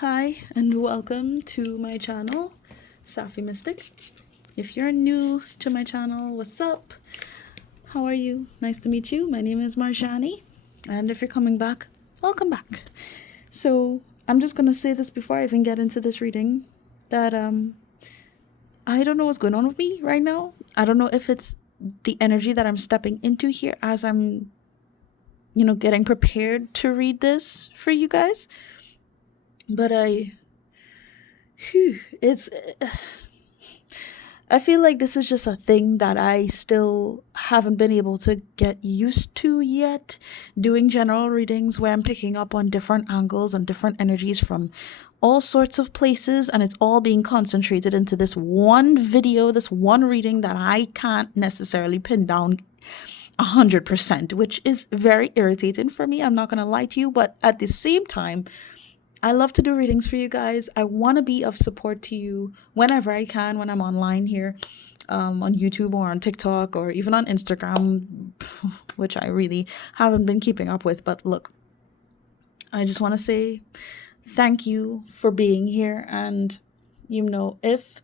Hi and welcome to my channel, Safi Mystic. If you're new to my channel, what's up? How are you? Nice to meet you. My name is Marjani, and if you're coming back, welcome back. So I'm just gonna say this before I even get into this reading, that I don't know what's going on with me right now. I don't know if it's the energy that I'm stepping into here as I'm, getting prepared to read this for you guys. But it's I feel like this is just a thing that I still haven't been able to get used to yet. Doing general readings where I'm picking up on different angles and different energies from all sorts of places, and it's all being concentrated into this one video, this one reading that I can't necessarily pin down 100%, which is very irritating for me. I'm not going to lie to you, but at the same time, I love to do readings for you guys. I want to be of support to you whenever I can when I'm online here, on YouTube or on TikTok or even on Instagram, which I really haven't been keeping up with. But look, I just want to say thank you for being here. And, if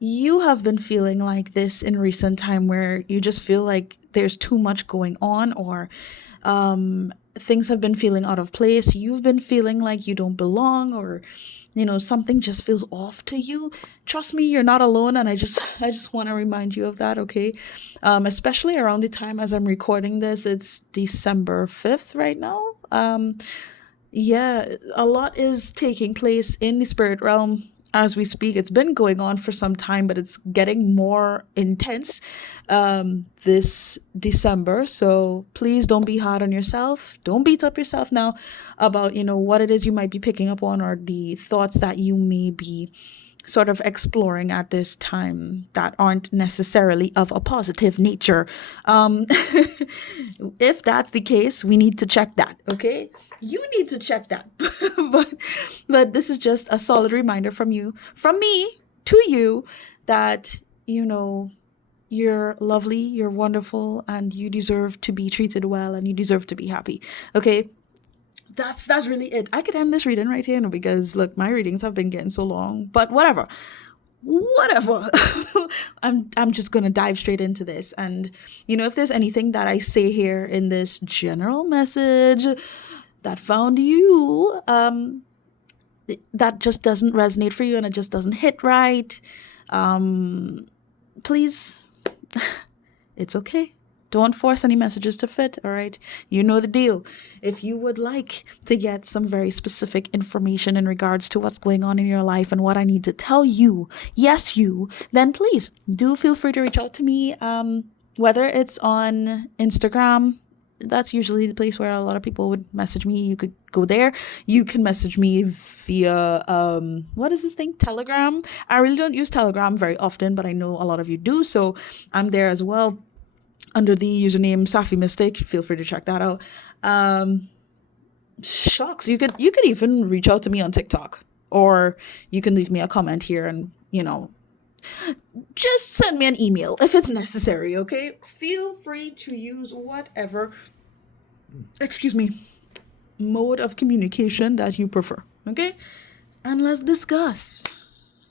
you have been feeling like this in recent time where you just feel like there's too much going on, or things have been feeling out of place, you've been feeling like you don't belong, or something just feels off to you, trust me, you're not alone. And I just want to remind you of that, okay? Especially around the time as I'm recording this, it's December 5th right now. Yeah, a lot is taking place in the spirit realm as we speak. It's been going on for some time, but it's getting more intense this December. So please don't be hard on yourself. Don't beat up yourself now about, what it is you might be picking up on, or the thoughts that you may be sort of exploring at this time that aren't necessarily of a positive nature. If that's the case, we need to check that, okay? You need to check that. but this is just a solid reminder from me to you, that you're lovely, you're wonderful, and you deserve to be treated well, and you deserve to be happy. Okay? That's really it. I could end this reading right here, because look, my readings have been getting so long. But whatever. I'm just gonna dive straight into this. And if there's anything that I say here in this general message that found you, that just doesn't resonate for you and it just doesn't hit right, please, it's okay. Don't force any messages to fit, all right? You know the deal. If you would like to get some very specific information in regards to what's going on in your life and what I need to tell you, yes, then please do feel free to reach out to me, whether it's on Instagram. That's usually the place where a lot of people would message me. You could go there. You can message me via, what is this thing? Telegram. I really don't use Telegram very often, but I know a lot of you do. So I'm there as well, under the username Safi Mystic. Feel free to check that out. Shucks, you could even reach out to me on TikTok, or you can leave me a comment here, and just send me an email if it's necessary, okay? Feel free to use whatever, mode of communication that you prefer, okay? And let's discuss.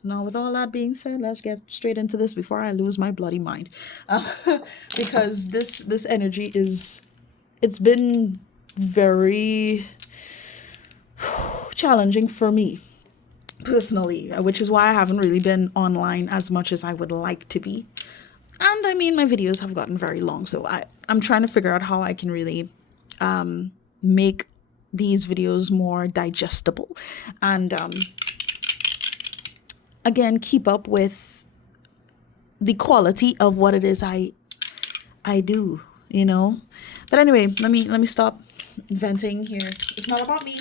Now, with all that being said, let's get straight into this before I lose my bloody mind. Because this energy it's been very challenging for me personally, which is why I haven't really been online as much as I would like to be. And I mean, my videos have gotten very long, so I'm trying to figure out how I can really make these videos more digestible, and again, keep up with the quality of what it is I do, But anyway, let me stop venting here. It's not about me.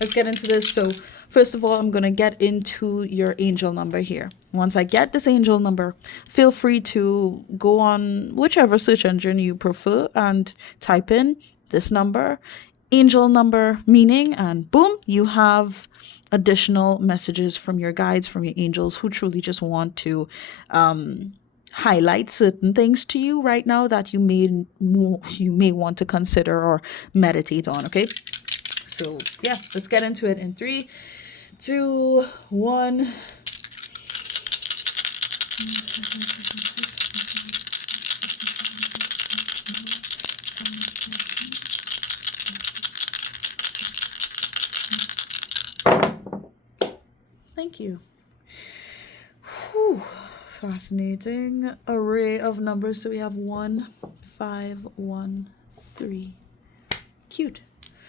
Let's get into this. So first of all, I'm going to get into your angel number here. Once I get this angel number, feel free to go on whichever search engine you prefer and type in this number, angel number meaning, and boom, you have additional messages from your guides, from your angels, who truly just want to highlight certain things to you right now that you may want to consider or meditate on, okay? So yeah, let's get into it in 3, 2, 1. Thank you. Whew. Fascinating array of numbers. So we have 1, 5, 1, 3. Cute.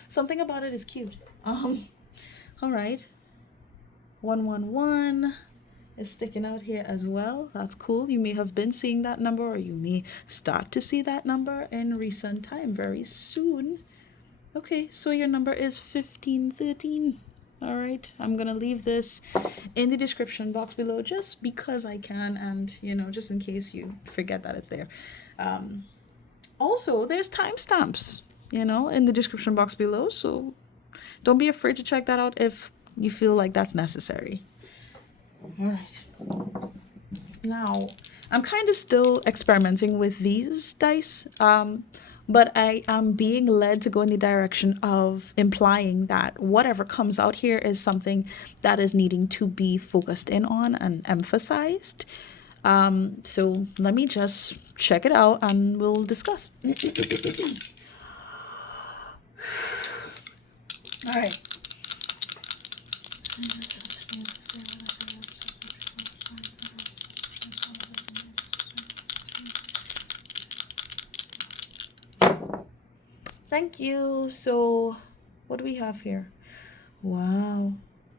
Something about it is cute. All right. 111 is sticking out here as well. That's cool. You may have been seeing that number, or you may start to see that number in recent time very soon. Okay, so your number is 1513. All right, I'm gonna leave this in the description box below just because I can, and just in case you forget that it's there. Also, there's timestamps, in the description box below, so don't be afraid to check that out if you feel like that's necessary. All right. Now, I'm kind of still experimenting with these dice, but I am being led to go in the direction of implying that whatever comes out here is something that is needing to be focused in on and emphasized. So let me just check it out and we'll discuss. All right. Thank you. So, what do we have here? Wow.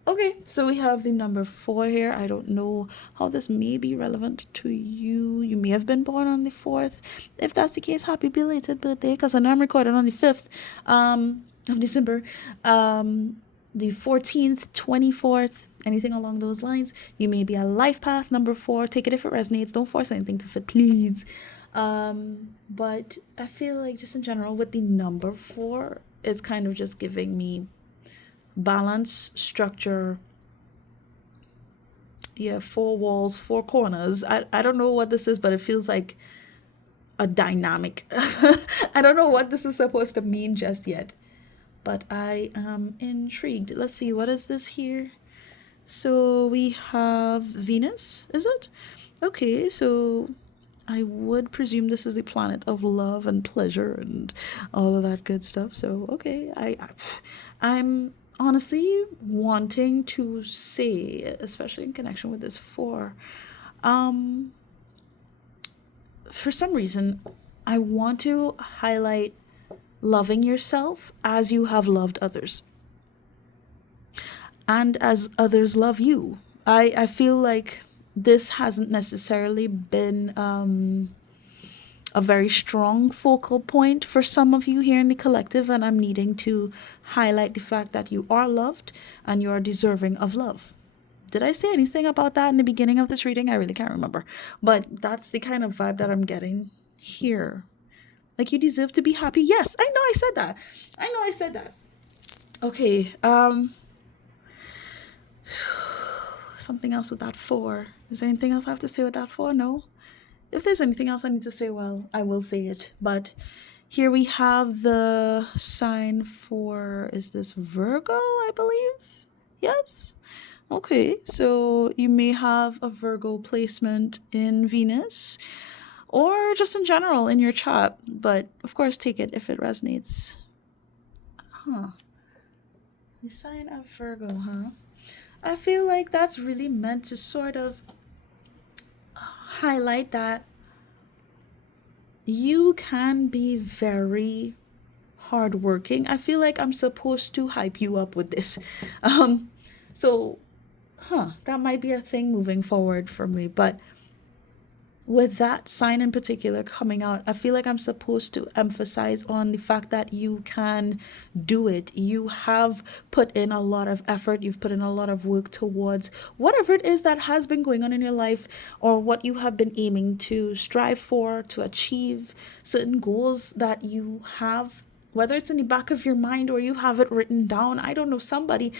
Okay, so we have the number 4 here. I don't know how this may be relevant to you. You may have been born on the 4th. If that's the case, happy belated birthday, because I know I'm recording on the 5th of December. The 14th, 24th, anything along those lines. You may be a life path number 4. Take it if it resonates. Don't force anything to fit, please. But I feel like just in general with the number 4, it's kind of just giving me balance, structure. Yeah, 4 walls, 4 corners. I don't know what this is, but it feels like a dynamic. I don't know what this is supposed to mean just yet, but I am intrigued. Let's see, what is this here? So we have Venus, is it? Okay, so I would presume this is a planet of love and pleasure and all of that good stuff. So okay, I'm honestly wanting to say, especially in connection with this 4, for some reason, I want to highlight loving yourself as you have loved others, and as others love you. I feel like this hasn't necessarily been a very strong focal point for some of you here in the collective, and I'm needing to highlight the fact that you are loved and you are deserving of love. Did I say anything about that in the beginning of this reading? I really can't remember, but that's the kind of vibe that I'm getting here. Like, you deserve to be happy. Yes, I know I said that. Okay, something else with that 4. Is there anything else I have to say with that 4? No? If there's anything else I need to say, well, I will say it. But here we have the sign for, is this Virgo, I believe? Yes? Okay, so you may have a Virgo placement in Venus, or just in general in your chart, but of course take it if it resonates. The sign of Virgo, huh? I feel like that's really meant to sort of highlight that you can be very hardworking. I feel like I'm supposed to hype you up with this. So that might be a thing moving forward for me, but with that sign in particular coming out, I feel like I'm supposed to emphasize on the fact that you can do it. You have put in a lot of effort. You've put in a lot of work towards whatever it is that has been going on in your life, or what you have been aiming to strive for, to achieve certain goals that you have whether it's in the back of your mind or you have it written down. I don't know, somebody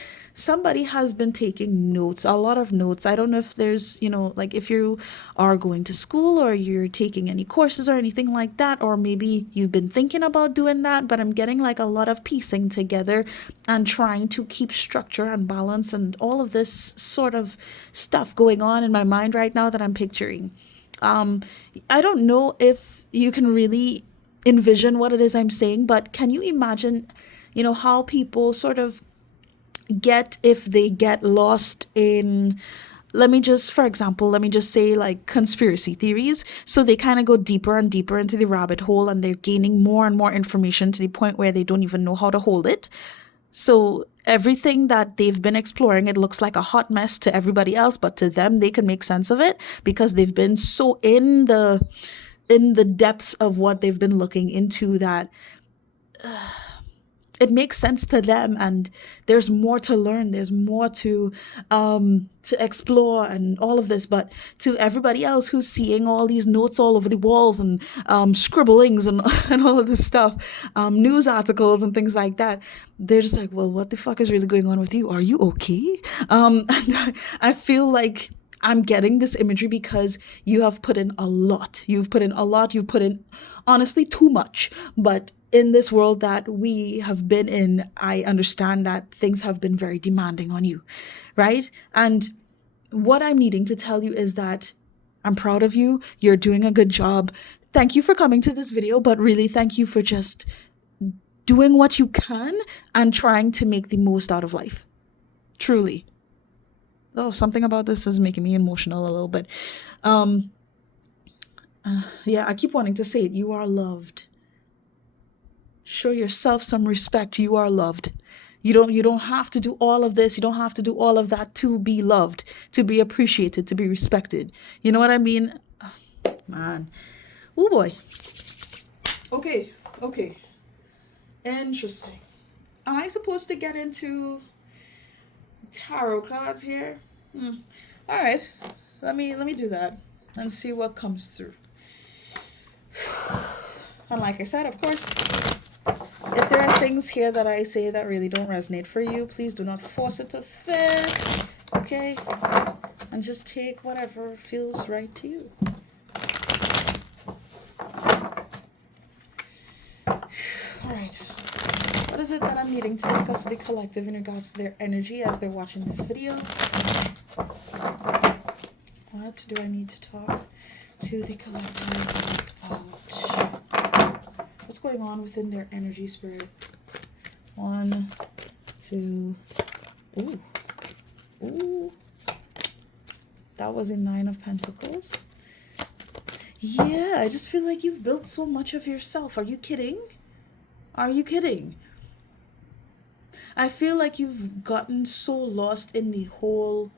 has been taking notes, a lot of notes. I don't know if there's, like if you are going to school or you're taking any courses or anything like that, or maybe you've been thinking about doing that, but I'm getting like a lot of piecing together and trying to keep structure and balance and all of this sort of stuff going on in my mind right now that I'm picturing. I don't know if you can really envision what it is I'm saying, but can you imagine, how people sort of get, if they get lost in, for example, let me just say like conspiracy theories. So they kind of go deeper and deeper into the rabbit hole and they're gaining more and more information to the point where they don't even know how to hold it. So everything that they've been exploring, it looks like a hot mess to everybody else, but to them, they can make sense of it because they've been so in the depths of what they've been looking into that it makes sense to them, and there's more to learn, there's more to explore and all of this. But to everybody else who's seeing all these notes all over the walls and scribblings and, and all of this stuff, news articles and things like that, they're just like, well, what the fuck is really going on with you? Are you okay? And I feel like I'm getting this imagery because you have put in a lot. You've put in honestly too much. But in this world that we have been in, I understand that things have been very demanding on you, right? And what I'm needing to tell you is that I'm proud of you. You're doing a good job. Thank you for coming to this video, but really thank you for just doing what you can and trying to make the most out of life. Truly. Oh, something about this is making me emotional a little bit. Yeah, I keep wanting to say it. You are loved. Show yourself some respect. You are loved. You don't have to do all of this. You don't have to do all of that to be loved, to be appreciated, to be respected. You know what I mean? Man. Oh boy. Okay. Interesting. Am I supposed to get into tarot cards here? All right. Let me do that and see what comes through. And like I said, of course, if there are things here that I say that really don't resonate for you, please do not force it to fit, okay? And just take whatever feels right to you. All right. What is it that I'm needing to discuss with the collective in regards to their energy as they're watching this video? What do I need to talk to the collective about? What's going on within their energy, spirit? 1, 2, ooh. That was a 9 of Pentacles. Yeah, I just feel like you've built so much of yourself. Are you kidding? I feel like you've gotten so lost in the whole...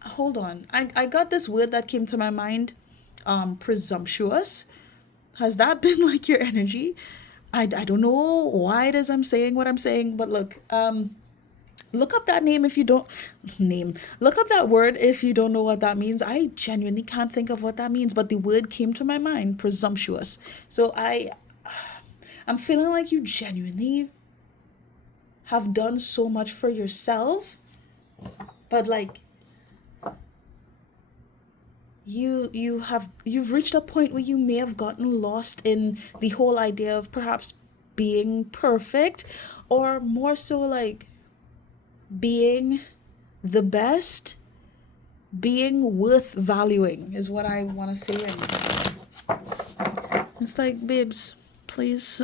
Hold on. I got this word that came to my mind. Presumptuous. Has that been like your energy? I don't know why it is I'm saying what I'm saying, but look up that name if you don't... Look up that word if you don't know what that means. I genuinely can't think of what that means, but the word came to my mind. Presumptuous. So I'm feeling like you genuinely have done so much for yourself, but like you've reached a point where you may have gotten lost in the whole idea of perhaps being perfect, or more so like being the best, being worth valuing is what I want to say. And it's like, babes, please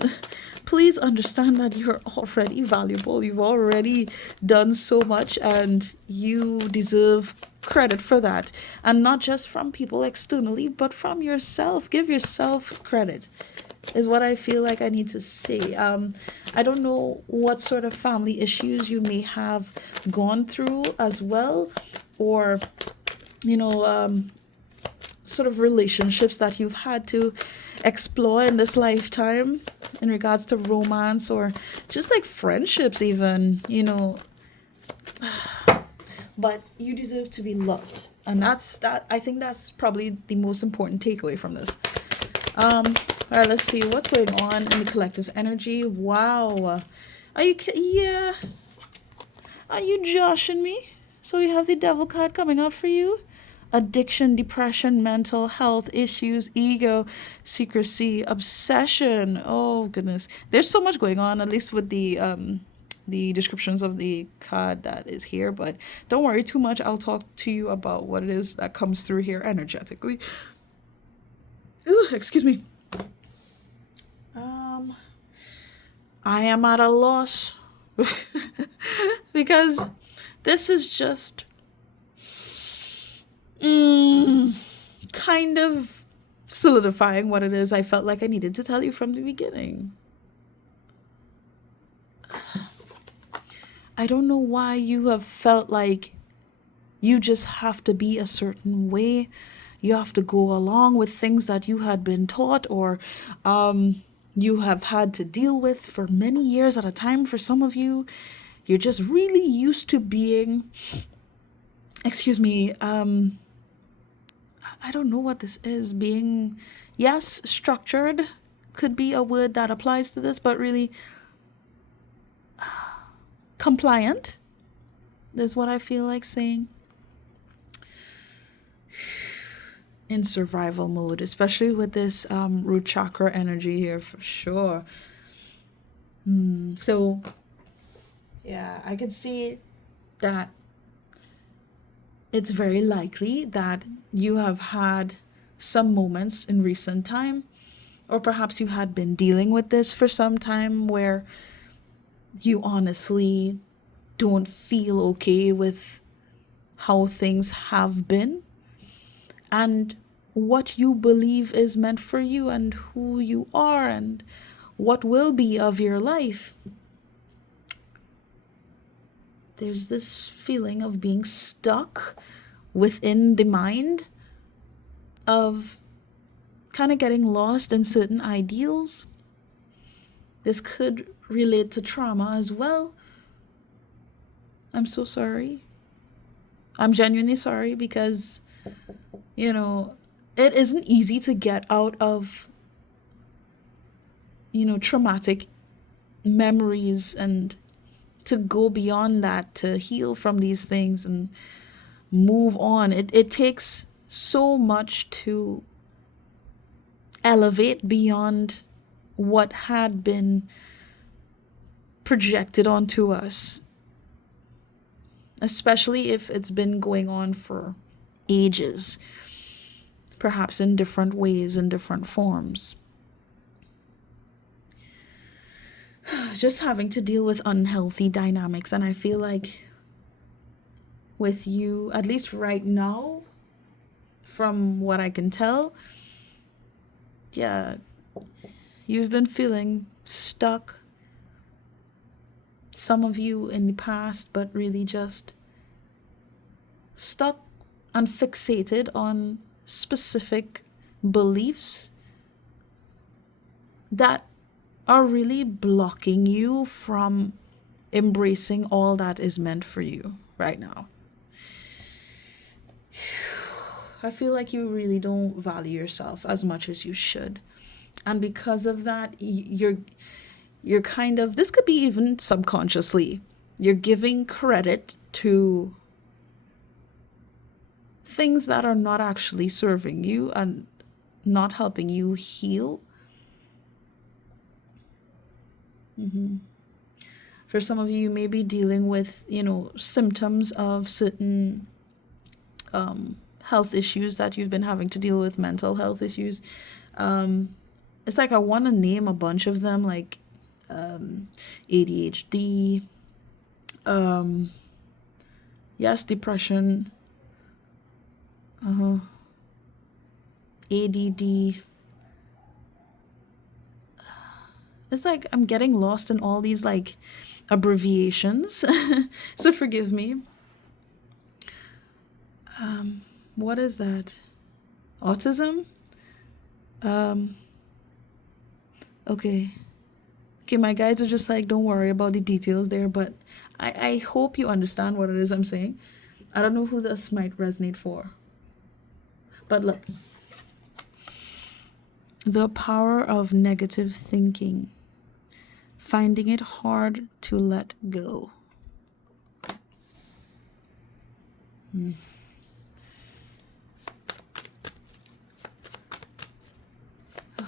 please understand that you're already valuable. You've already done so much and you deserve credit for that. And not just from people externally, but from yourself. Give yourself credit is what I feel like I need to say. I don't know what sort of family issues you may have gone through as well, or, sort of relationships that you've had to explore in this lifetime in regards to romance or just like friendships even, but you deserve to be loved. And I think that's probably the most important takeaway from this. All right, let's see what's going on in the collective's energy. Wow. Are you, yeah. Are you joshing me? So we have the devil card coming out for you. Addiction, depression, mental health issues, ego, secrecy, obsession. Oh goodness. There's so much going on, at least with the descriptions of the card that is here, but don't worry too much. I'll talk to you about what it is that comes through here energetically. Ooh, excuse me. I am at a loss because this is just kind of solidifying what it is I felt like I needed to tell you from the beginning. I don't know why you have felt like you just have to be a certain way. You have to go along with things that you had been taught or you have had to deal with for many years at a time. For some of you, you're just really used to being, excuse me, I don't know what this is. Being, yes, structured could be a word that applies to this, but really compliant is what I feel like saying. In survival mode, especially with this root chakra energy here for sure. So, yeah, I can see that it's very likely that you have had some moments in recent time, or perhaps you had been dealing with this for some time where you honestly don't feel okay with how things have been and what you believe is meant for you and who you are and what will be of your life. There's this feeling of being stuck within the mind, of kind of getting lost in certain ideals. This could relate to trauma as well. I'm so sorry. I'm genuinely sorry because, you know, it isn't easy to get out of, traumatic memories and to go beyond that, to heal from these things and move on. It takes so much to elevate beyond what had been projected onto us, especially if it's been going on for ages, perhaps in different ways, in different forms. Just having to deal with unhealthy dynamics. And I feel like with you, at least right now, from what I can tell, yeah, you've been feeling stuck. Some of you in the past, but really just stuck and fixated on specific beliefs that are really blocking you from embracing all that is meant for you right now. I feel like you really don't value yourself as much as you should. And because of that, you're kind of, this could be even subconsciously, you're giving credit to things that are not actually serving you and not helping you heal. For some of you, you may be dealing with, symptoms of certain health issues that you've been having to deal with, mental health issues. It's like I want to name a bunch of them, like ADHD, yes, depression, ADD. It's like I'm getting lost in all these like abbreviations, so forgive me. What is that? Autism? Okay. Okay, my guides are just like, don't worry about the details there, but I hope you understand what it is I'm saying. I don't know who this might resonate for. But look, The power of negative thinking. Finding it hard to let go.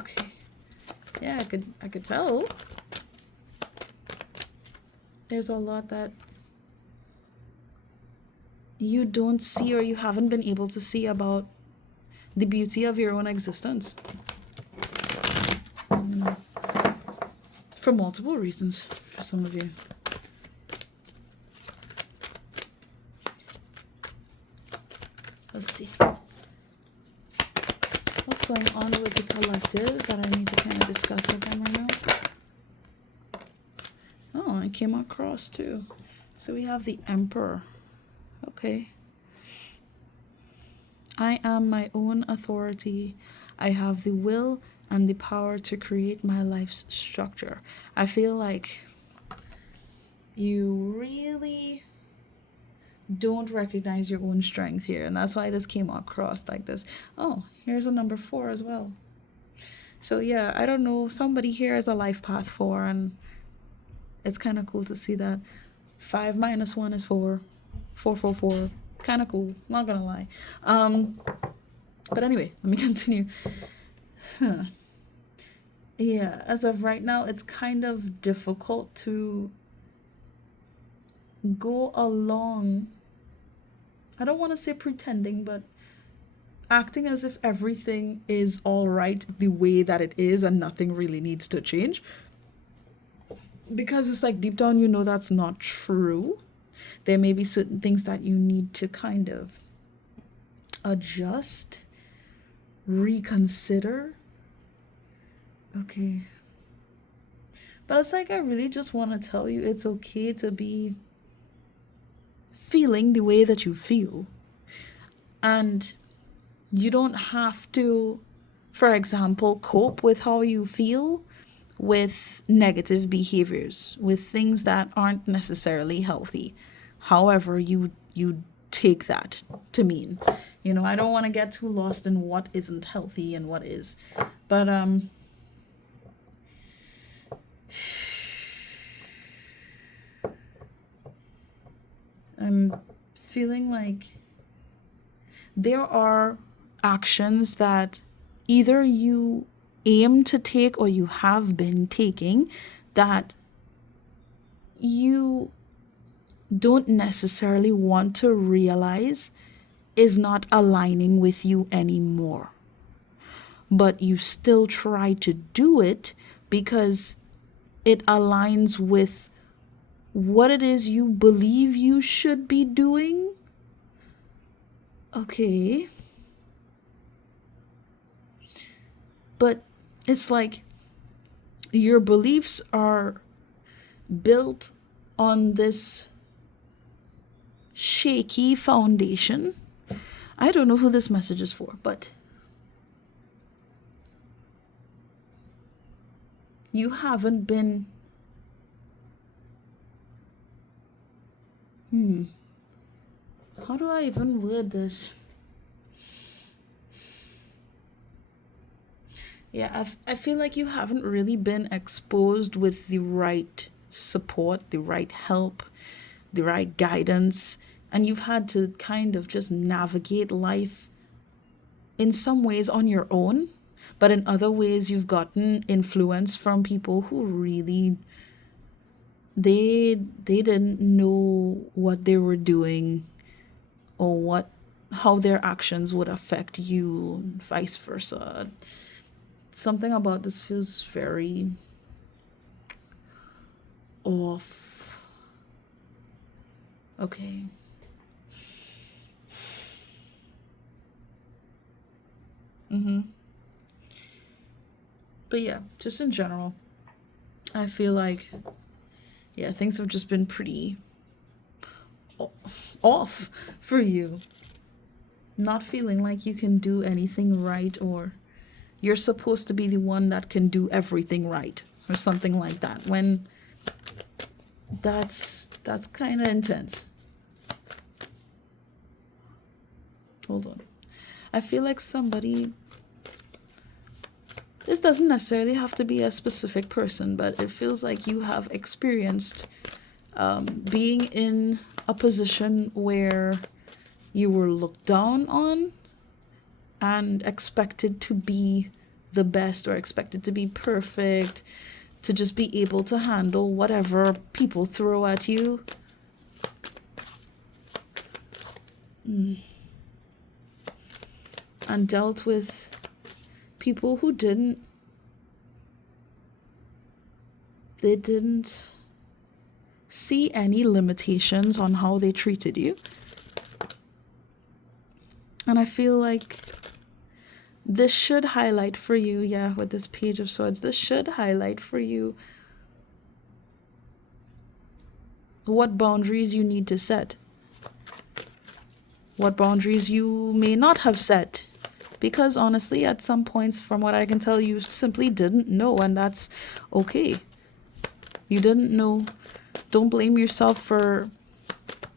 Okay. Yeah, I could tell. There's a lot that you don't see or you haven't been able to see about the beauty of your own existence. For multiple reasons, for some of you. Let's see. What's going on with the collective that I need to kind of discuss with them right now? Oh, I came across too. So we have the Emperor. Okay. I am my own authority. I have the will and the power to create my life's structure. I feel like you really don't recognize your own strength here, and that's why this came across like this. Oh, here's a number 4 as well. So yeah, I don't know, somebody here has a life path 4, and it's kind of cool to see that 5 minus 1 is 4. 4, 4, 4. Kind of cool, not gonna lie. But anyway, let me continue. Yeah, as of right now, it's kind of difficult to go along, I don't want to say pretending, but acting as if everything is all right the way that it is and nothing really needs to change. Because it's like deep down, you know that's not true. There may be certain things that you need to kind of adjust, reconsider. Okay. But it's like I really just want to tell you it's okay to be feeling the way that you feel. And you don't have to, for example, cope with how you feel with negative behaviors, with things that aren't necessarily healthy. However, you take that to mean. You know, I don't want to get too lost in what isn't healthy and what is. But I'm feeling like there are actions that either you aim to take or you have been taking that you don't necessarily want to realize is not aligning with you anymore. But you still try to do it because it aligns with what it is you believe you should be doing. Okay. But it's like your beliefs are built on this shaky foundation. I don't know who this message is for, but you haven't been how do I even word this? Yeah, I feel like you haven't really been exposed with the right support, the right help, the right guidance, and you've had to kind of just navigate life in some ways on your own, but in other ways you've gotten influence from people who really they didn't know what they were doing or how their actions would affect you, and vice versa. Something about this feels very off. Okay. But yeah, just in general, I feel like, yeah, things have just been pretty off for you. Not feeling like you can do anything right, or you're supposed to be the one that can do everything right, or something like that, when that's kind of intense. Hold on. I feel like somebody, this doesn't necessarily have to be a specific person, but it feels like you have experienced being in a position where you were looked down on and expected to be the best or expected to be perfect, to just be able to handle whatever people throw at you. And dealt with people who didn't see any limitations on how they treated you. And I feel like this should highlight for you, with this Page of Swords, this should highlight for you what boundaries you need to set. What boundaries you may not have set. Because honestly, at some points, from what I can tell, you simply didn't know, and that's okay. You didn't know. Don't blame yourself for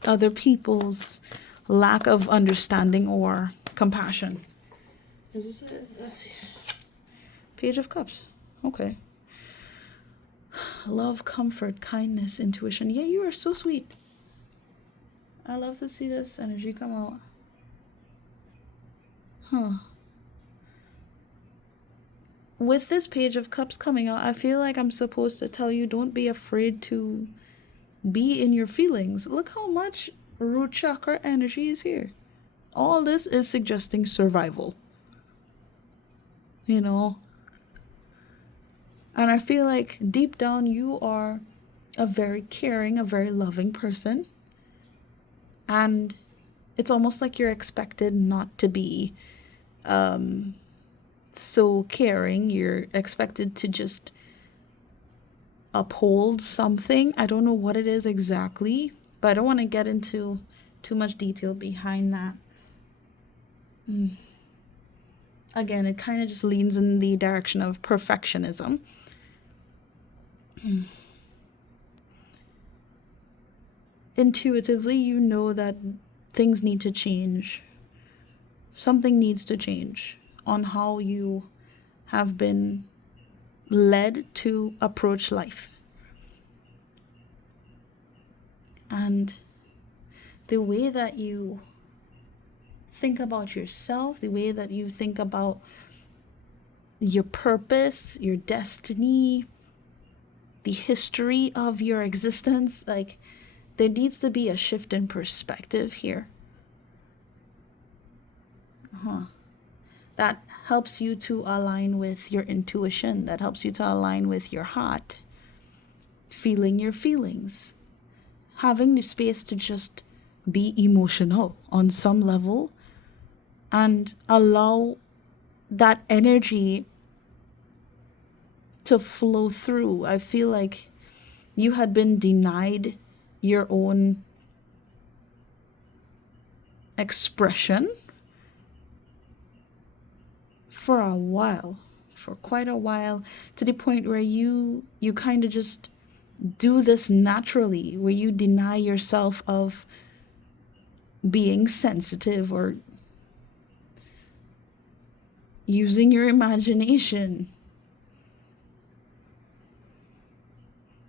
other people's lack of understanding or compassion. Is this it? Let's see. Page of Cups. Okay. Love, comfort, kindness, intuition. Yeah, you are so sweet. I love to see this energy come out. With this Page of Cups coming out, I feel like I'm supposed to tell you, don't be afraid to be in your feelings. Look how much root chakra energy is here. All this is suggesting survival. You know? And I feel like deep down you are a very caring, a very loving person. And it's almost like you're expected not to be so caring. You're expected to just uphold something. I don't know what it is exactly, but I don't want to get into too much detail behind that. Again, it kind of just leans in the direction of perfectionism. Intuitively, you know that things need to change. Something needs to change on how you have been led to approach life. And the way that you think about yourself, the way that you think about your purpose, your destiny, the history of your existence, like, there needs to be a shift in perspective here. That helps you to align with your intuition. That helps you to align with your heart. Feeling your feelings. Having the space to just be emotional on some level and allow that energy to flow through. I feel like you had been denied your own expression for a while, for quite a while, to the point where you kind of just do this naturally, where you deny yourself of being sensitive or using your imagination.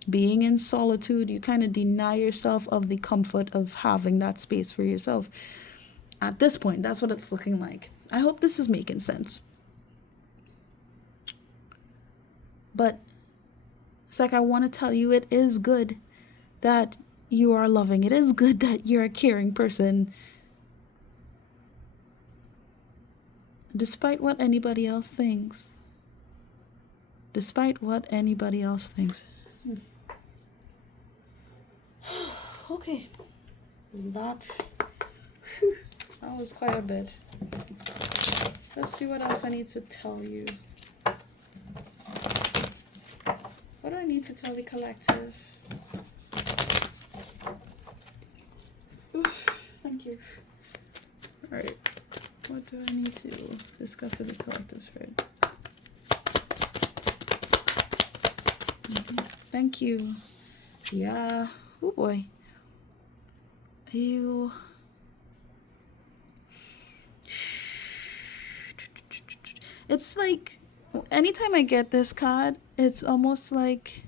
Being in solitude, you kind of deny yourself of the comfort of having that space for yourself. At this point, that's what it's looking like. I hope this is making sense. But it's like, I want to tell you, it is good that you are loving. It is good that you're a caring person. Despite what anybody else thinks. Despite what anybody else thinks. Okay. That was quite a bit. Let's see what else I need to tell you. What do I need to tell the collective? Oof, thank you. Alright. What do I need to discuss with the collective spirit? Thank you. Yeah. Oh boy. You. It's like Anytime I get this card, it's almost like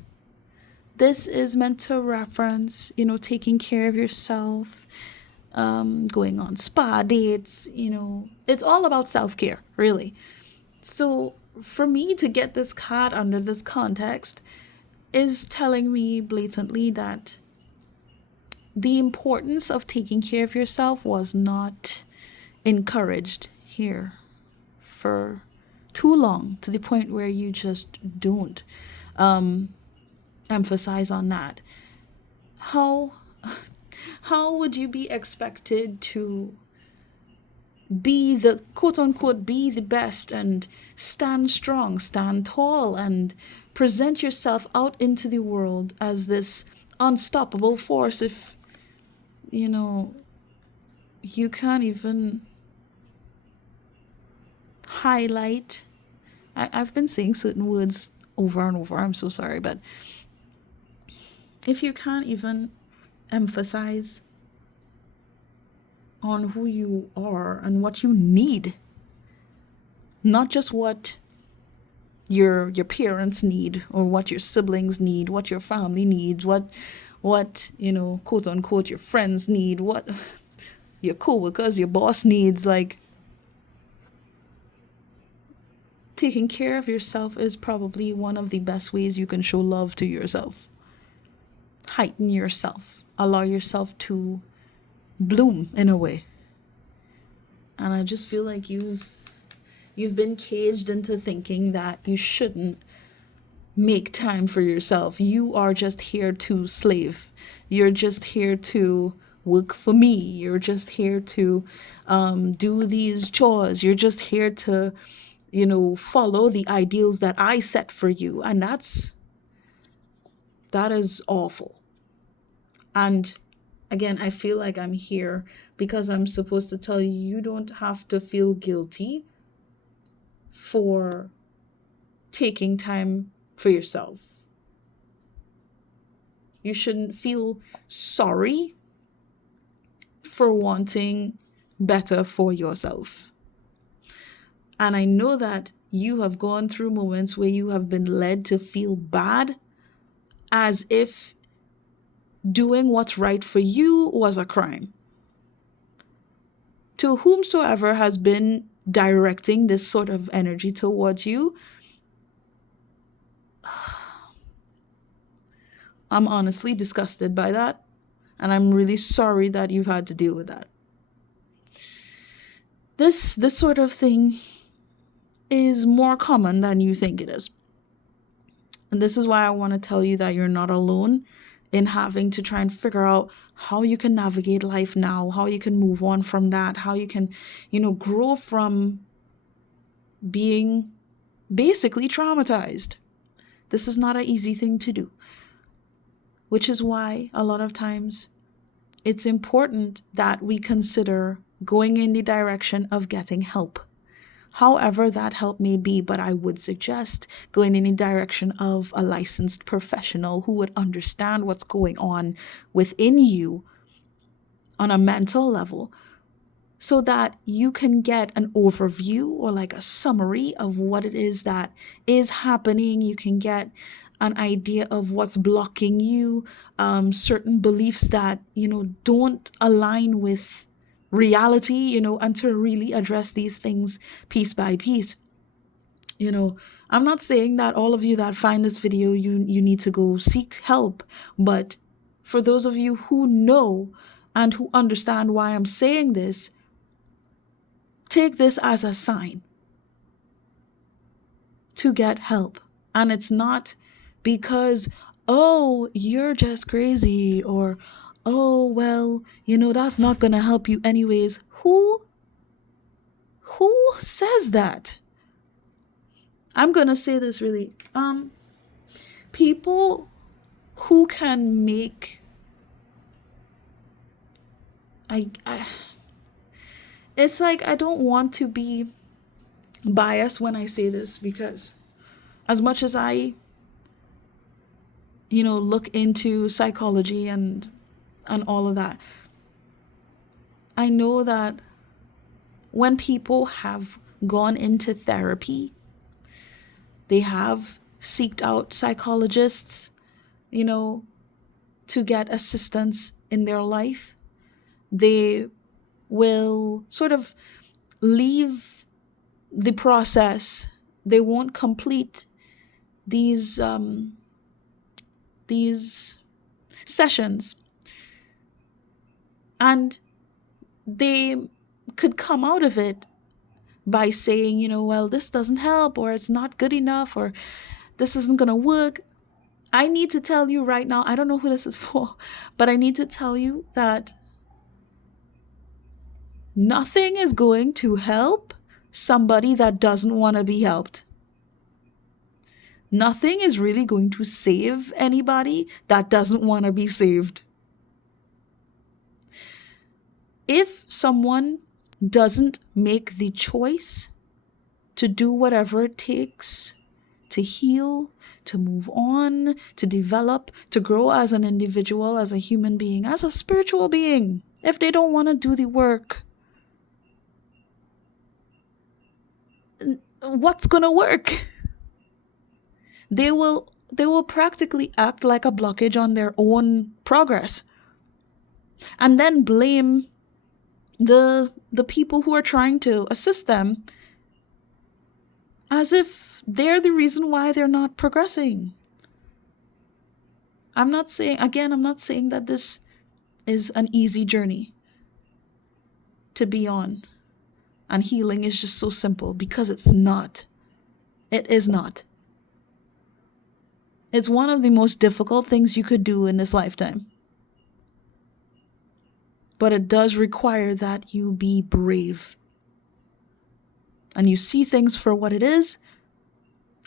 this is meant to reference, taking care of yourself, going on spa dates, it's all about self care, really. So for me to get this card under this context is telling me blatantly that the importance of taking care of yourself was not encouraged here for too long, to the point where you just don't um, emphasize on that. How how would you be expected to be the quote unquote be the best and stand strong, stand tall, and present yourself out into the world as this unstoppable force if you know you can't even highlight? I've been saying certain words over and over, I'm so sorry, but if you can't even emphasize on who you are and what you need, not just what your parents need or what your siblings need, what your family needs, what quote unquote your friends need, what your coworkers, your boss needs. Like, taking care of yourself is probably one of the best ways you can show love to yourself. Heighten yourself, allow yourself to bloom in a way. And I just feel like you've been caged into thinking that you shouldn't make time for yourself. You are just here to slave. You're just here to work for me. You're just here to do these chores. You're just here to, follow the ideals that I set for you. And that is awful. And again, I feel like I'm here because I'm supposed to tell you you don't have to feel guilty for taking time for yourself. You shouldn't feel sorry for wanting better for yourself. And I know that you have gone through moments where you have been led to feel bad, as if doing what's right for you was a crime. To whomsoever has been directing this sort of energy towards you, I'm honestly disgusted by that. And I'm really sorry that you've had to deal with that. This sort of thing is more common than you think it is. And this is why I want to tell you that you're not alone in having to try and figure out how you can navigate life now, how you can move on from that, how you can, grow from being basically traumatized. This is not an easy thing to do, which is why a lot of times it's important that we consider going in the direction of getting help. However that help may be, but I would suggest going in the direction of a licensed professional who would understand what's going on within you on a mental level, so that you can get an overview or like a summary of what it is that is happening. You can get an idea of what's blocking you, certain beliefs that, don't align with reality, and to really address these things piece by piece. I'm not saying that all of you that find this video, you need to go seek help, but for those of you who know and who understand why I'm saying this, take this as a sign to get help. And it's not because, oh, you're just crazy, or, oh, well, that's not going to help you anyways. Who says that? I'm going to say this really. People who can make I it's like I don't want to be biased when I say this, because as much as I look into psychology and all of that, I know that when people have gone into therapy, They have seeked out psychologists, you know, to get assistance in their life. They will sort of leave the process. They won't complete these sessions, and they could come out of it by saying, well, this doesn't help, or it's not good enough, or this isn't going to work. I need to tell you right now, I don't know who this is for, but I need to tell you that nothing is going to help somebody that doesn't want to be helped. Nothing is really going to save anybody that doesn't want to be saved. If someone doesn't make the choice to do whatever it takes to heal, to move on, to develop, to grow as an individual, as a human being, as a spiritual being, if they don't want to do the work, what's going to work? They will practically act like a blockage on their own progress, and then blame the people who are trying to assist them as if they're the reason why they're not progressing. I'm not saying that this is an easy journey to be on, and healing is just so simple, because it's not. It is not. It's one of the most difficult things you could do in this lifetime. But it does require that you be brave. And you see things for what it is,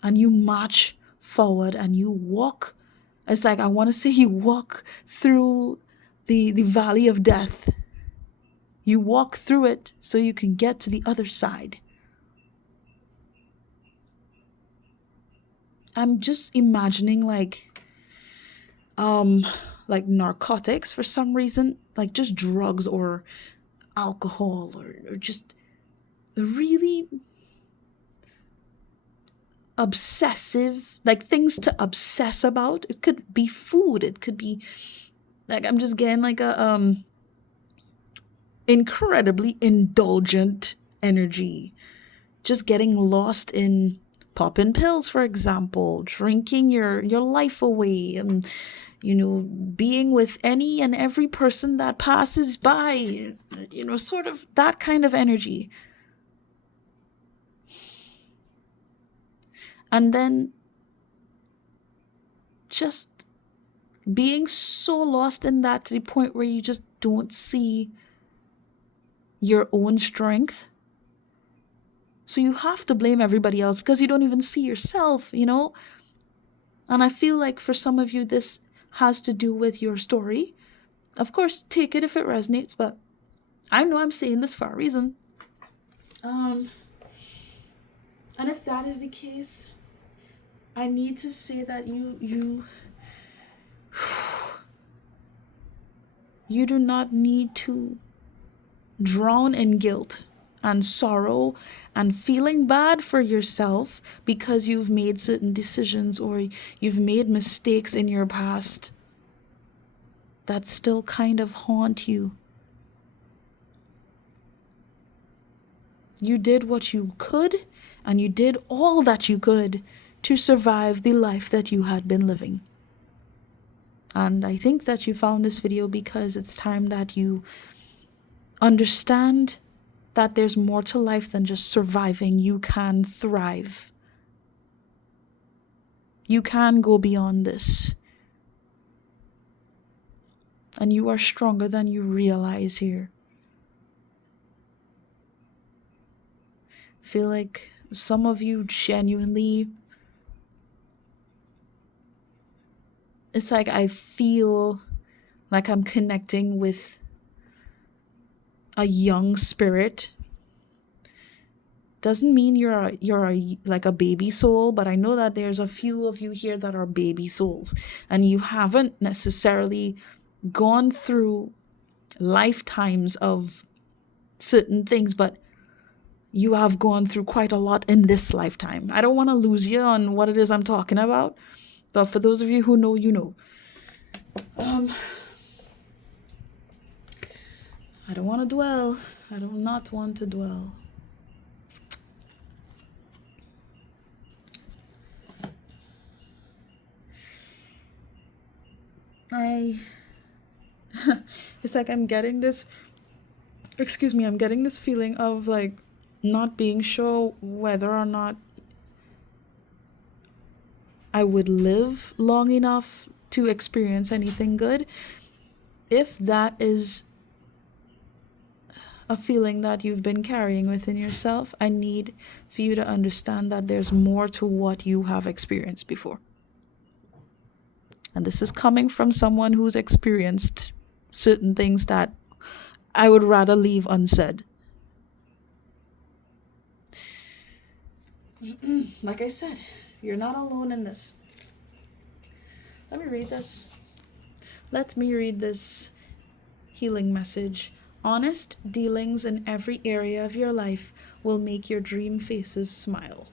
and you march forward and you walk. It's like, I want to say, you walk through the valley of death. You walk through it so you can get to the other side. I'm just imagining like narcotics for some reason, like just drugs or alcohol, or just really obsessive, like things to obsess about. It could be food. It could be like, I'm just getting like a incredibly indulgent energy, just getting lost in popping pills, for example, drinking your life away, and being with any and every person that passes by, sort of that kind of energy. And then just being so lost in that to the point where you just don't see your own strength. So you have to blame everybody else because you don't even see yourself, And I feel like for some of you, this has to do with your story. Of course, take it if it resonates, but I know I'm saying this for a reason. And if that is the case, I need to say that you do not need to drown in guilt and sorrow and feeling bad for yourself because you've made certain decisions or you've made mistakes in your past that still kind of haunt you. You did what you could, and you did all that you could to survive the life that you had been living. And I think that you found this video because it's time that you understand that there's more to life than just surviving. You can thrive. You can go beyond this. And you are stronger than you realize here. I feel like some of you genuinely, it's like I feel like I'm connecting with a young spirit. Doesn't mean you're like a baby soul, but I know that there's a few of you here that are baby souls, and you haven't necessarily gone through lifetimes of certain things, but you have gone through quite a lot in this lifetime. I don't want to lose you on what it is I'm talking about, but for those of you who know, you know. I don't want to dwell. I do not want to dwell. It's like I'm getting this, I'm getting this feeling of like not being sure whether or not I would live long enough to experience anything good. If that is a feeling that you've been carrying within yourself, I need for you to understand that there's more to what you have experienced before. And this is coming from someone who's experienced certain things that I would rather leave unsaid. Like I said, you're not alone in this. Let me read this. Let me read this healing message. Honest dealings in every area of your life will make your dream faces smile.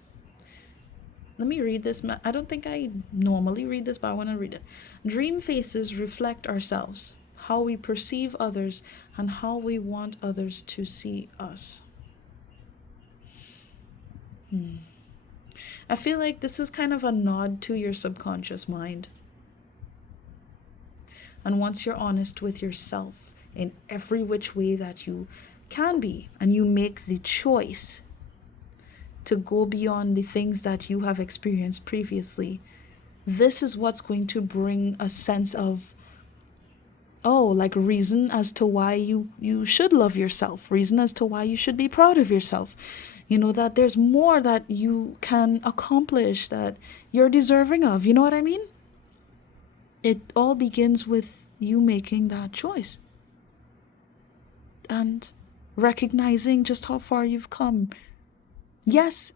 Let me read this. I don't think I normally read this, but I want to read it. Dream faces reflect ourselves, how we perceive others, and how we want others to see us. I feel like this is kind of a nod to your subconscious mind. And once you're honest with yourself in every which way that you can be, and you make the choice to go beyond the things that you have experienced previously, this is what's going to bring a sense of, like reason as to why you should love yourself, reason as to why you should be proud of yourself. You know, that there's more that you can accomplish, that you're deserving of. You know what I mean? It all begins with you making that choice and recognizing just how far you've come. Yes,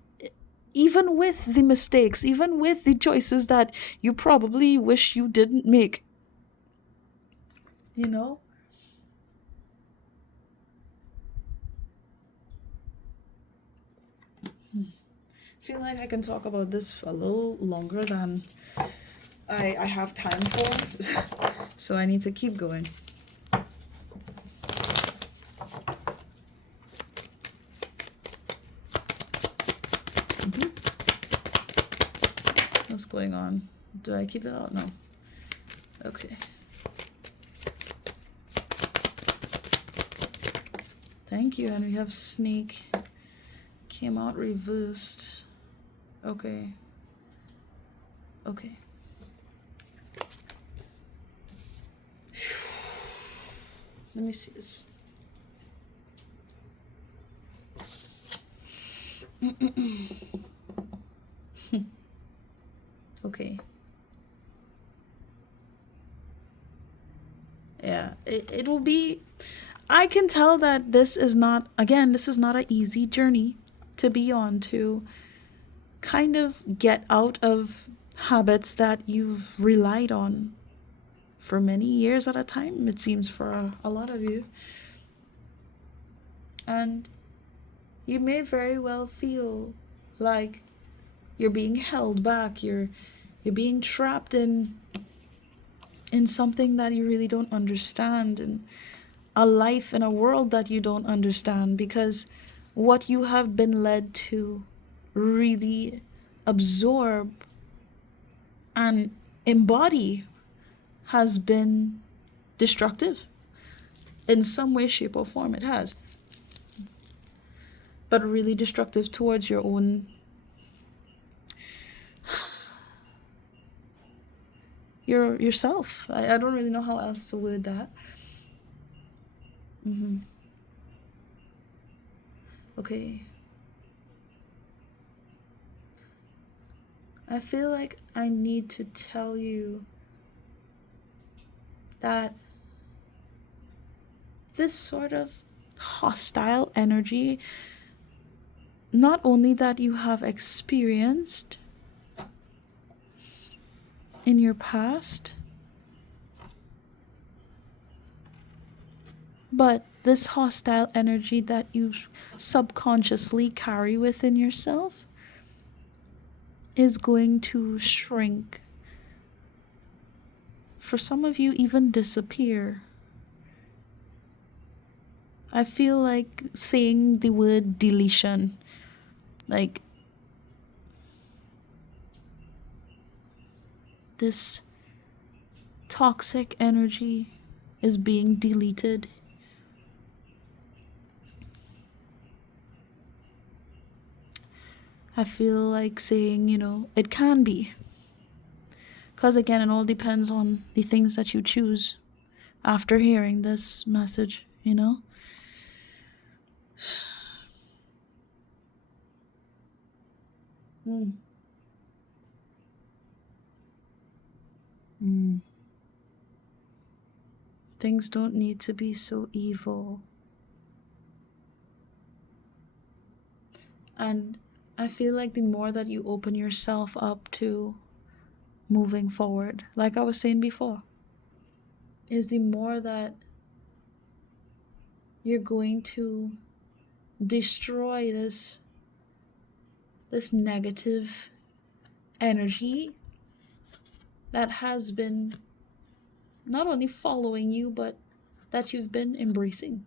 even with the mistakes, even with the choices that you probably wish you didn't make. You know? I feel like I can talk about this a little longer than I have time for. So I need to keep going. What's going on? Do I keep it out? No. Okay. Thank you. And we have snake. Came out reversed. Okay. Okay. Let me see this. Okay. Yeah, it will be. I can tell that this is not an easy journey to be on, to kind of get out of habits that you've relied on for many years at a time, it seems, for a lot of you. And you may very well feel like you're being held back, you're being trapped in something that you really don't understand, and a life in a world that you don't understand, because what you have been led to really absorb and embody has been destructive in some way, shape, or form. It has, but really destructive towards your own yourself. I don't really know how else to word that. Okay. I feel like I need to tell you that this sort of hostile energy, not only that you have experienced in your past, But this hostile energy that you subconsciously carry within yourself is going to shrink. For some of you, even disappear. I feel like saying the word deletion. Like, this toxic energy is being deleted. I feel like saying, it can be. Because again, it all depends on the things that you choose after hearing this message. Mm. Mm. Things don't need to be so evil. And I feel like the more that you open yourself up to moving forward, like I was saying before, is the more that you're going to destroy this negative energy that has been not only following you, but that you've been embracing.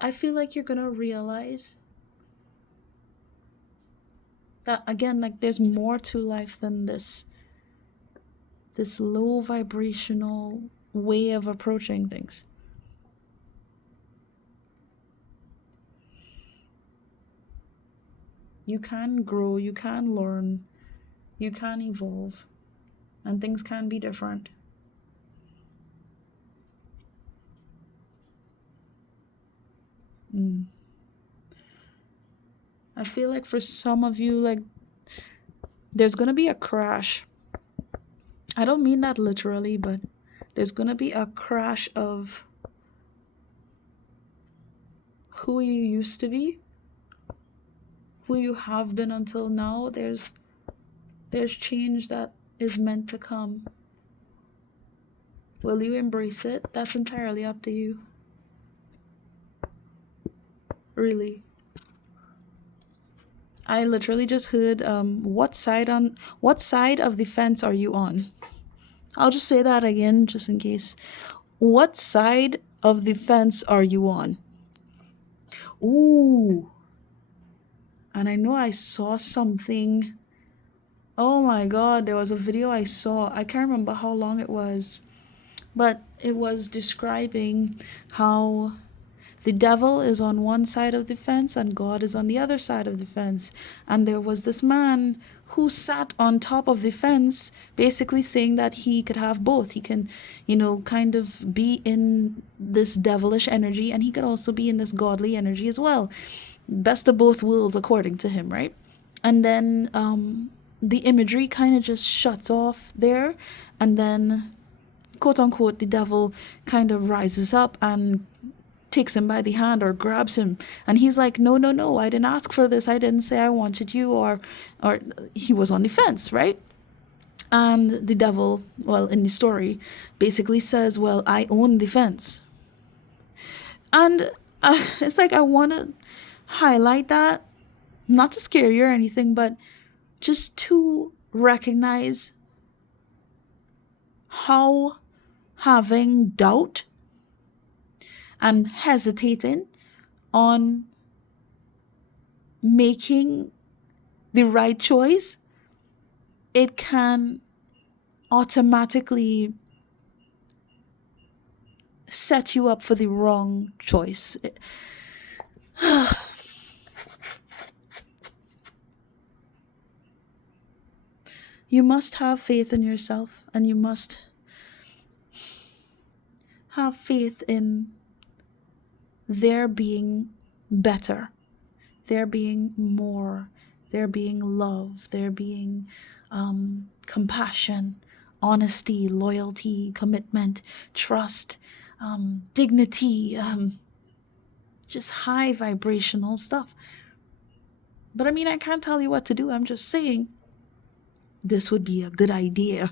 I feel like you're gonna realize that again, like there's more to life than this low vibrational way of approaching things. You can grow, you can learn, you can evolve, and things can be different. Mm. I feel like for some of you, like there's gonna be a crash. I don't mean that literally, but there's gonna be a crash of who you used to be, who you have been until now. There's change that is meant to come. Will you embrace it? That's entirely up to you. Really. I literally just heard what side of the fence are you on? I'll just say that again just in case. What side of the fence are you on? Ooh. And I know I saw something. Oh my god, there was a video I saw. I can't remember how long it was. But it was describing how the devil is on one side of the fence and God is on the other side of the fence. And there was this man who sat on top of the fence, basically saying that he could have both. He can, kind of be in this devilish energy and he could also be in this godly energy as well. Best of both worlds, according to him, right? And then the imagery kind of just shuts off there. And then, quote unquote, the devil kind of rises up and takes him by the hand or grabs him, and he's like, no, I didn't ask for this, I didn't say I wanted you, or he was on the fence, right? And the devil, well, in the story, basically says, well, I own the fence. And it's like, I want to highlight that, not to scare you or anything, but just to recognize how having doubt and hesitating on making the right choice, it can automatically set you up for the wrong choice. You must have faith in yourself, and you must have faith in there being better, there being more, there being love, there being compassion, honesty, loyalty, commitment, trust, dignity, just high vibrational stuff. But I mean, I can't tell you what to do. I'm just saying this would be a good idea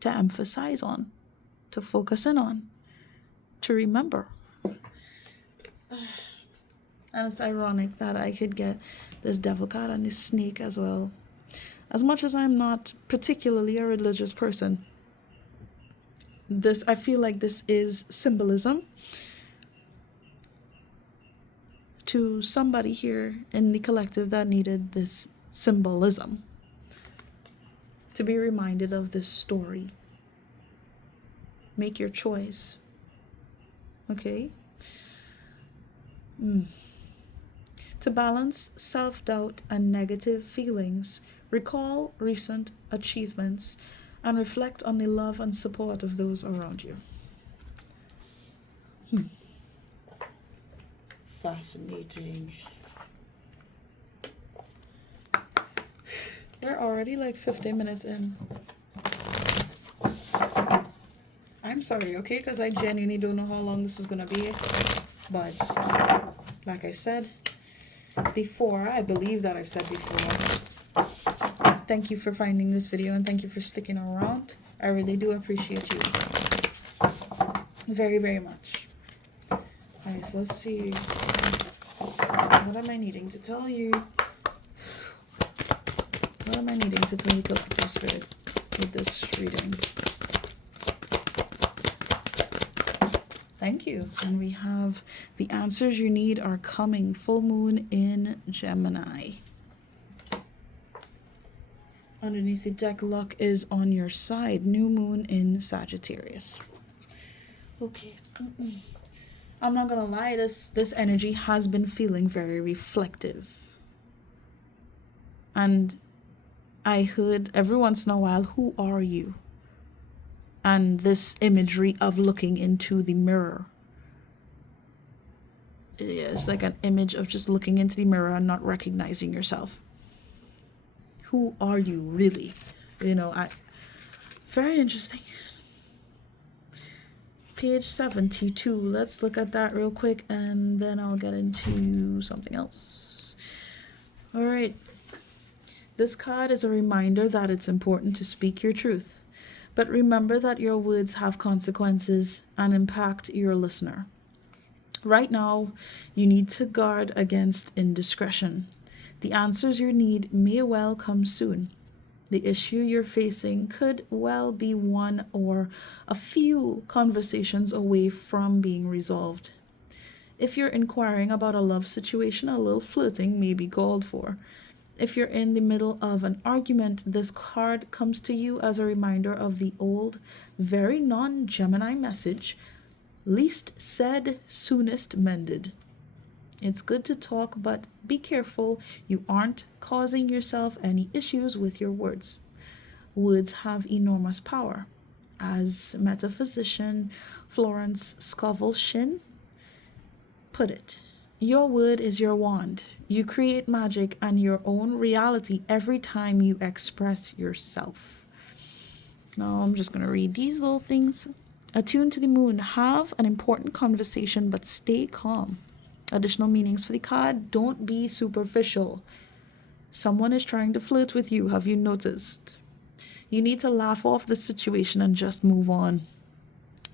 to emphasize on. to focus in on, to remember. And it's ironic that I could get this devil card and this snake as well. As much as I'm not particularly a religious person, I feel like this is symbolism to somebody here in the collective that needed this symbolism, to be reminded of this story. Make your choice. Okay? To balance self-doubt and negative feelings, recall recent achievements and reflect on the love and support of those around you. Fascinating. We're already like 50 minutes in. I'm sorry, okay? Because I genuinely don't know how long this is going to be. But, like I said before, I believe that I've said before, thank you for finding this video and thank you for sticking around. I really do appreciate you very, very much. Alright, so let's see. What am I needing to tell you? What am I needing to tell you, Collective Spirit, with this reading? Thank you. And we have the answers you need are coming. Full moon in Gemini. Underneath the deck, luck is on your side. New moon in Sagittarius. Okay. I'm not gonna lie, this energy has been feeling very reflective. And I heard every once in a while, who are you? And this imagery of looking into the mirror. It's like an image of just looking into the mirror and not recognizing yourself. Who are you really? You know, very interesting. Page 72. Let's look at that real quick and then I'll get into something else. All right. This card is a reminder that it's important to speak your truth. But remember that your words have consequences and impact your listener. Right now, you need to guard against indiscretion. The answers you need may well come soon. The issue you're facing could well be one or a few conversations away from being resolved. If you're inquiring about a love situation, a little flirting may be called for. If you're in the middle of an argument, this card comes to you as a reminder of the old, very non-Gemini message, least said, soonest mended. It's good to talk, but be careful you aren't causing yourself any issues with your words. Words have enormous power. As metaphysician Florence Scovel Shinn put it, your word is your wand. You create magic and your own reality every time you express yourself. Now I'm just going to read these little things. Attuned to the moon. Have an important conversation, but stay calm. Additional meanings for the card. Don't be superficial. Someone is trying to flirt with you. Have you noticed? You need to laugh off the situation and just move on.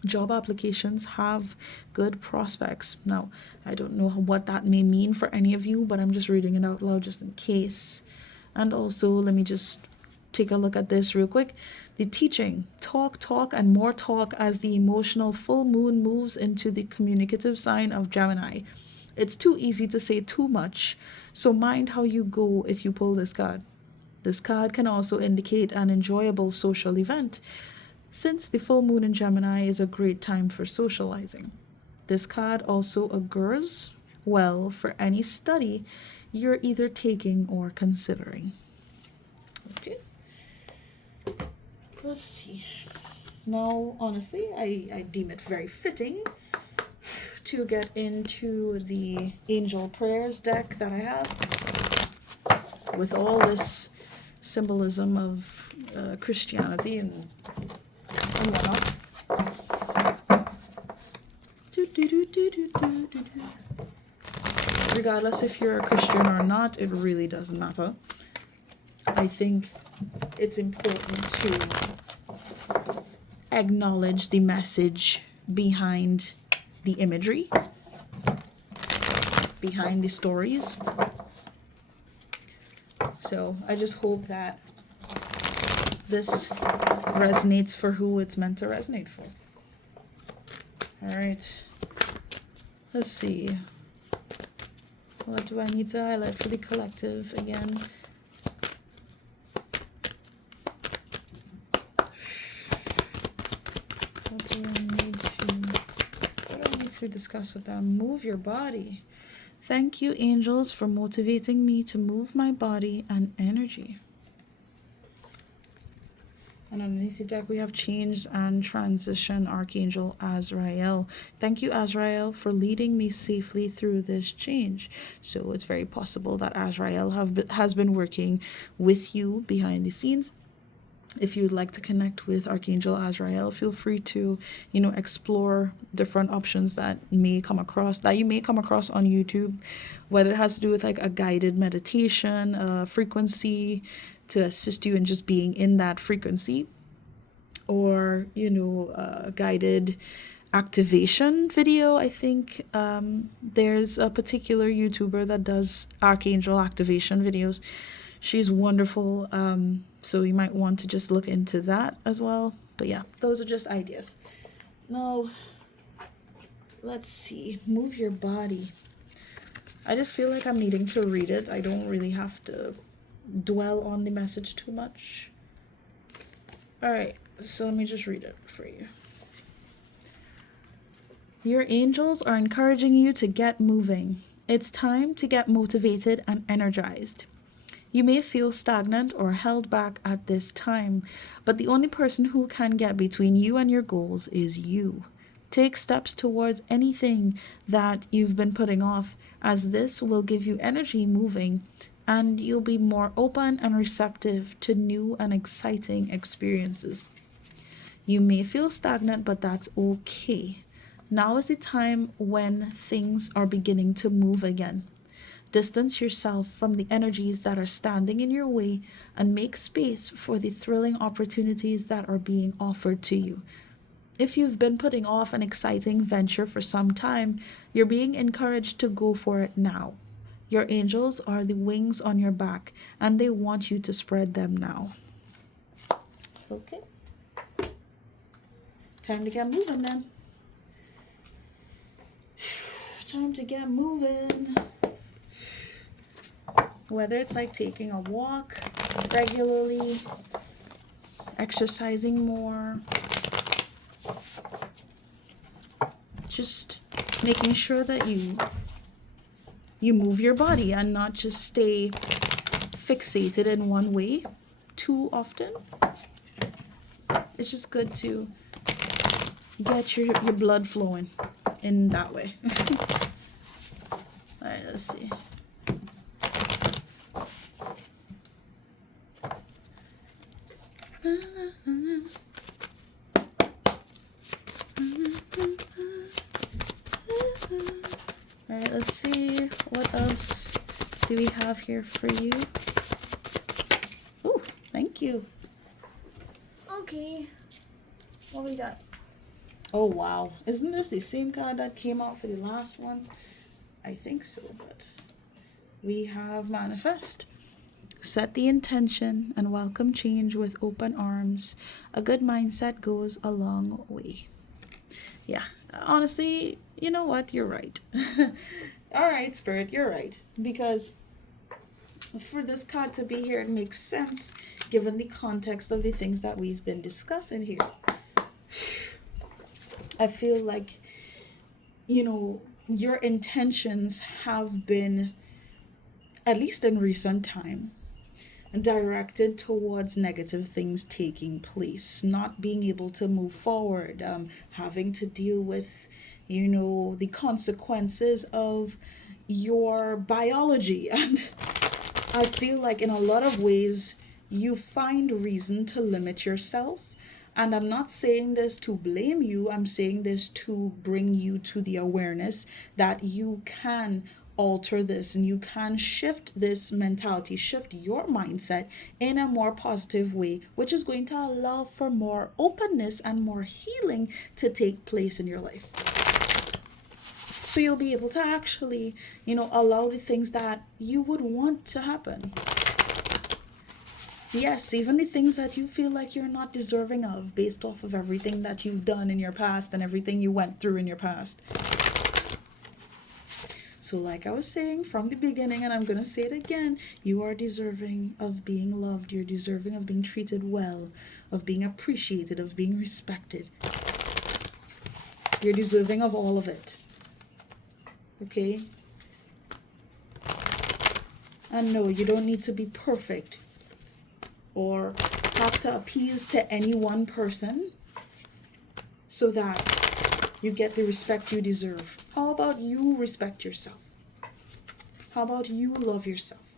Job applications have good prospects. Now, I don't know what that may mean for any of you, but I'm just reading it out loud just in case. And also, let me just take a look at this real quick. The teaching, talk, and more talk as the emotional full moon moves into the communicative sign of Gemini. It's too easy to say too much, so mind how you go if you pull this card. This card can also indicate an enjoyable social event, since the full moon in Gemini is a great time for socializing. This card also augurs well for any study you're either taking or considering. Okay. Let's see. Now, honestly, I deem it very fitting to get into the angel prayers deck that I have with all this symbolism of Christianity and whatnot. Regardless if you're a Christian or not, it really doesn't matter. I think it's important to acknowledge the message behind the imagery, behind the stories. So I just hope that this resonates for who it's meant to resonate for. All right. Let's see. What do I need to highlight for the collective again? What do I need to discuss with them? Move your body. Thank you, angels, for motivating me to move my body and energy. And underneath the deck, we have change and transition, Archangel Azrael. Thank you, Azrael, for leading me safely through this change. So it's very possible that Azrael has been working with you behind the scenes. If you'd like to connect with Archangel Azrael, feel free to, explore different options that you may come across on YouTube, whether it has to do with like a guided meditation, a frequency to assist you in just being in that frequency, or, a guided activation video. I think there's a particular YouTuber that does Archangel activation videos. She's wonderful. So you might want to just look into that as well. But yeah, those are just ideas. Now, let's see. Move your body. I just feel like I'm needing to read it. I don't really have to dwell on the message too much. All right, so let me just read it for you. Your angels are encouraging you to get moving. It's time to get motivated and energized. You may feel stagnant or held back at this time, but the only person who can get between you and your goals is you. Take steps towards anything that you've been putting off, as this will give you energy moving, and you'll be more open and receptive to new and exciting experiences. You may feel stagnant, but that's okay. Now is the time when things are beginning to move again. Distance yourself from the energies that are standing in your way and make space for the thrilling opportunities that are being offered to you. If you've been putting off an exciting venture for some time, you're being encouraged to go for it now. Your angels are the wings on your back, and they want you to spread them now. Okay. Time to get moving then. Time to get moving. Whether it's like taking a walk regularly, exercising more, just making sure that you move your body and not just stay fixated in one way too often. It's just good to get your blood flowing in that way. All right, let's see. Alright, let's see what else do we have here for you. Oh, thank you. Okay, what we got? Oh wow, isn't this the same card that came out for the last one? I think so, but we have manifest. Set the intention and welcome change with open arms. A good mindset goes a long way. Yeah, honestly, you know what? You're right. All right, Spirit, you're right. Because for this card to be here, it makes sense given the context of the things that we've been discussing here. I feel like, your intentions have been, at least in recent time, directed towards negative things taking place, not being able to move forward, having to deal with, the consequences of your biology. And I feel like in a lot of ways, you find reason to limit yourself. And I'm not saying this to blame you. I'm saying this to bring you to the awareness that you can alter this, and you can shift this mentality, shift your mindset in a more positive way, which is going to allow for more openness and more healing to take place in your life. So you'll be able to actually, allow the things that you would want to happen. Yes, even the things that you feel like you're not deserving of based off of everything that you've done in your past and everything you went through in your past. So like I was saying from the beginning, and I'm going to say it again, you are deserving of being loved. You're deserving of being treated well, of being appreciated, of being respected. You're deserving of all of it. Okay? And no, you don't need to be perfect or have to appease to any one person so that you get the respect you deserve. How about you respect yourself? How about you love yourself?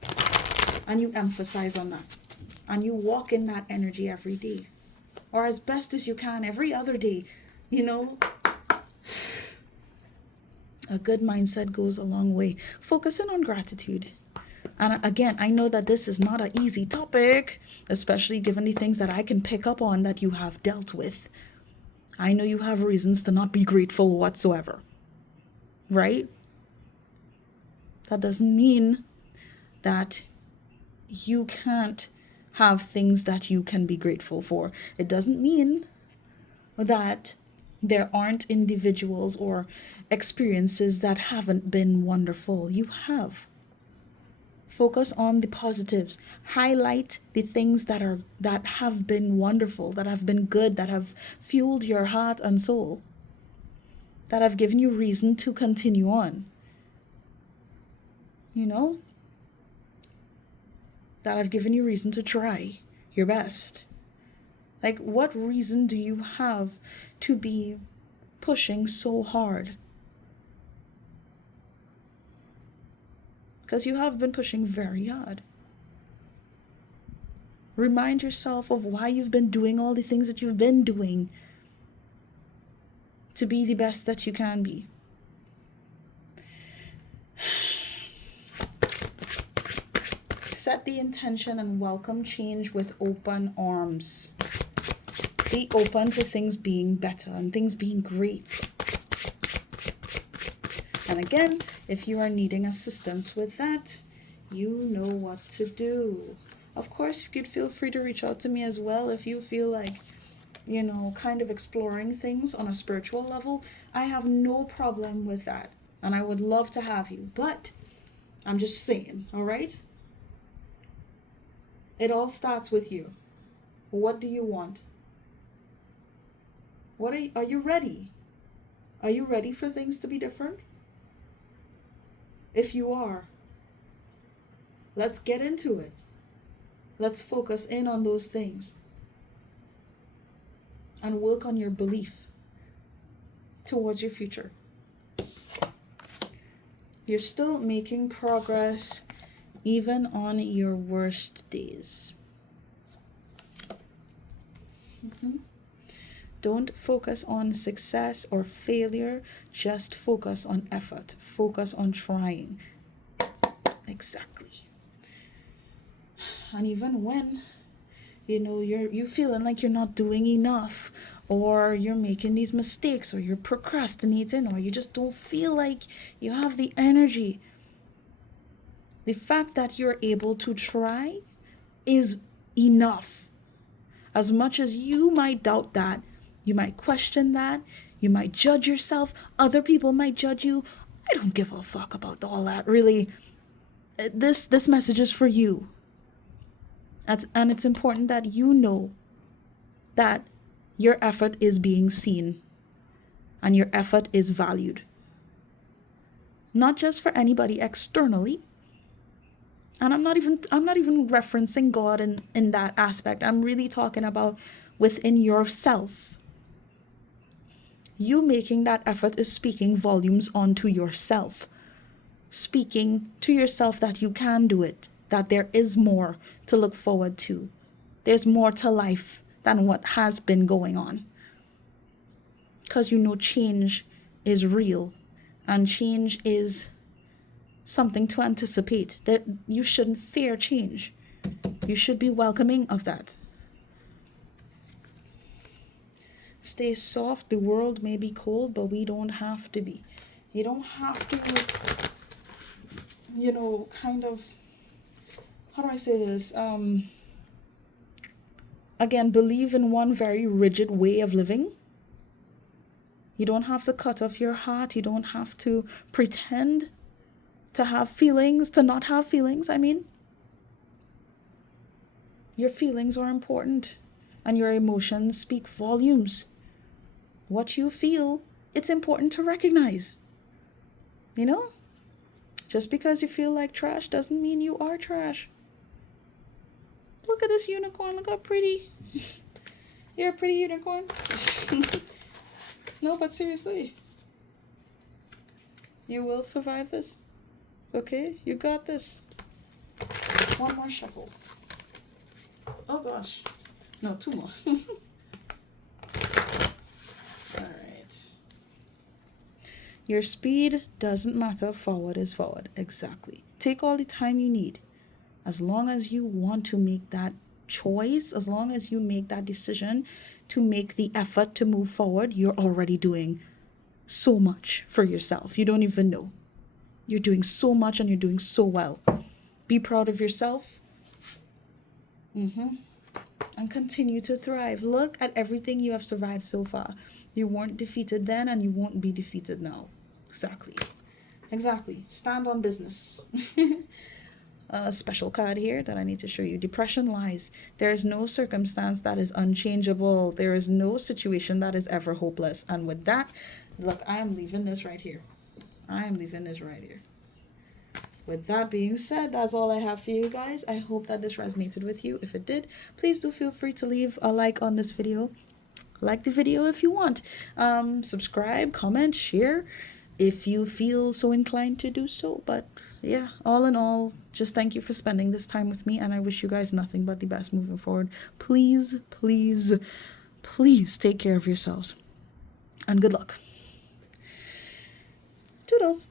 And you emphasize on that. And you walk in that energy every day. Or as best as you can every other day. A good mindset goes a long way. Focusing on gratitude. And again, I know that this is not an easy topic, especially given the things that I can pick up on that you have dealt with. I know you have reasons to not be grateful whatsoever. Right? That doesn't mean that you can't have things that you can be grateful for. It doesn't mean that there aren't individuals or experiences that haven't been wonderful. You have. Focus on the positives. Highlight the things that have been wonderful, that have been good, that have fueled your heart and soul, that have given you reason to continue on. That have given you reason to try your best. Like, what reason do you have to be pushing so hard? Because you have been pushing very hard. Remind yourself of why you've been doing all the things that you've been doing to be the best that you can be. Set the intention and welcome change with open arms. Be open to things being better and things being great. And again, if you are needing assistance with that, you know what to do. Of course, you could feel free to reach out to me as well if you feel like, kind of exploring things on a spiritual level. I have no problem with that. And I would love to have you. But I'm just saying, all right? It all starts with you. What do you want? Are you ready? Are you ready for things to be different? If you are, let's get into it. Let's focus in on those things and work on your belief towards your future. You're still making progress even on your worst days. Don't focus on success or failure. Just focus on effort. Focus on trying. Exactly. And even when, you're feeling like you're not doing enough, or you're making these mistakes, or you're procrastinating, or you just don't feel like you have the energy, the fact that you're able to try is enough. As much as you might doubt that, you might question that, you might judge yourself, other people might judge you. I don't give a fuck about all that, really. This message is for you. And it's important that you know that your effort is being seen and your effort is valued. Not just for anybody externally. And I'm not even referencing God in that aspect. I'm really talking about within yourself. You making that effort is speaking volumes onto yourself. Speaking to yourself that you can do it, that there is more to look forward to. There's more to life than what has been going on. Because change is real, and change is something to anticipate, that you shouldn't fear change. You should be welcoming of that. Stay soft. The world may be cold, but we don't have to be. You don't have to, kind of, how do I say this? Again, believe in one very rigid way of living. You don't have to cut off your heart. You don't have to pretend to have feelings, to not have feelings. I mean, your feelings are important, and your emotions speak volumes. What you feel, it's important to recognize. Just because you feel like trash doesn't mean you are trash. Look at this unicorn. Look how pretty. You're a pretty unicorn. No, but seriously. You will survive this. Okay? You got this. One more shuffle. Oh gosh. No, two more. Alright. Your speed doesn't matter. Forward is forward. Exactly. Take all the time you need. As long as you want to make that choice, as long as you make that decision to make the effort to move forward, you're already doing so much for yourself. You don't even know. You're doing so much and you're doing so well. Be proud of yourself. And continue to thrive. Look at everything you have survived so far. You weren't defeated then and you won't be defeated now. Exactly. Stand on business. A special card here that I need to show you. Depression lies. There is no circumstance that is unchangeable. There is no situation that is ever hopeless. And with that, look, I am leaving this right here. With that being said, that's all I have for you guys. I hope that this resonated with you. If it did, please do feel free to leave a like on this video. Like the video if you want. Subscribe, comment, share if you feel so inclined to do so. But yeah, all in all, just thank you for spending this time with me, and I wish you guys nothing but the best moving forward. Please, please, please take care of yourselves, and good luck. Toodles.